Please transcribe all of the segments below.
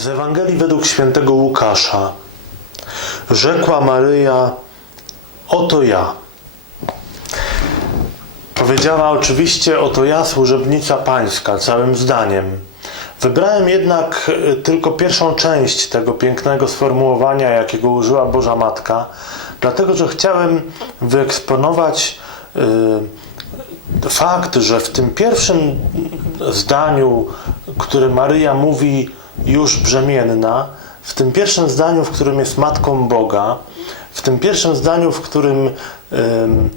Z Ewangelii według świętego Łukasza. Rzekła Maryja: Oto ja. Powiedziała oczywiście: Oto ja, służebnica Pańska, całym zdaniem. Wybrałem jednak y, tylko pierwszą część tego pięknego sformułowania, jakiego użyła Boża Matka, dlatego że chciałem wyeksponować y, fakt, że w tym pierwszym zdaniu, które Maryja mówi już brzemienna, w tym pierwszym zdaniu, w którym jest Matką Boga, w tym pierwszym zdaniu, w którym, ym,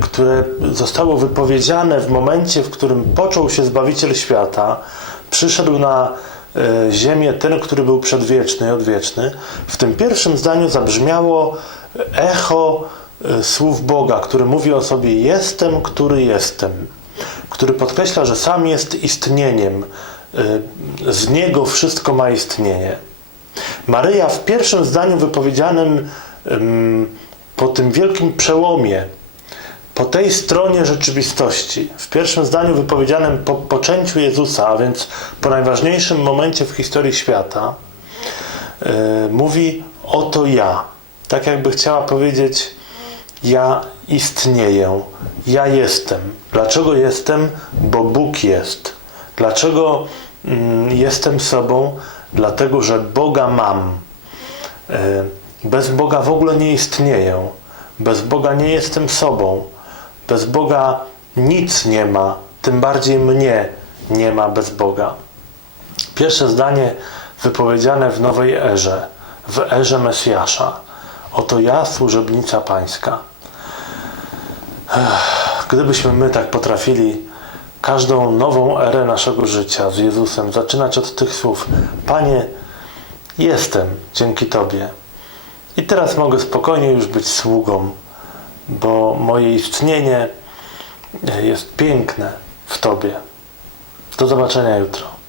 które zostało wypowiedziane w momencie, w którym począł się Zbawiciel świata, przyszedł na y, ziemię ten, który był przedwieczny i odwieczny, w tym pierwszym zdaniu zabrzmiało echo y, słów Boga, który mówi o sobie jestem, który jestem, który podkreśla, że sam jest istnieniem, z Niego wszystko ma istnienie. Maryja w pierwszym zdaniu wypowiedzianym ym, po tym wielkim przełomie, po tej stronie rzeczywistości, w pierwszym zdaniu wypowiedzianym po poczęciu Jezusa, a więc po najważniejszym momencie w historii świata, yy, mówi: Oto ja. Tak jakby chciała powiedzieć: Ja istnieję, ja jestem. Dlaczego jestem? Bo Bóg jest. Dlaczego mm, jestem sobą? Dlatego, że Boga mam. Yy, Bez Boga w ogóle nie istnieję. Bez Boga nie jestem sobą. Bez Boga nic nie ma, tym bardziej mnie nie ma bez Boga. Pierwsze zdanie wypowiedziane w nowej erze, w erze Mesjasza. Oto ja, służebnica Pańska. Gdybyśmy my tak potrafili każdą nową erę naszego życia z Jezusem zaczynać od tych słów: Panie, jestem dzięki Tobie. I teraz mogę spokojnie już być sługą, bo moje istnienie jest piękne w Tobie. Do zobaczenia jutro.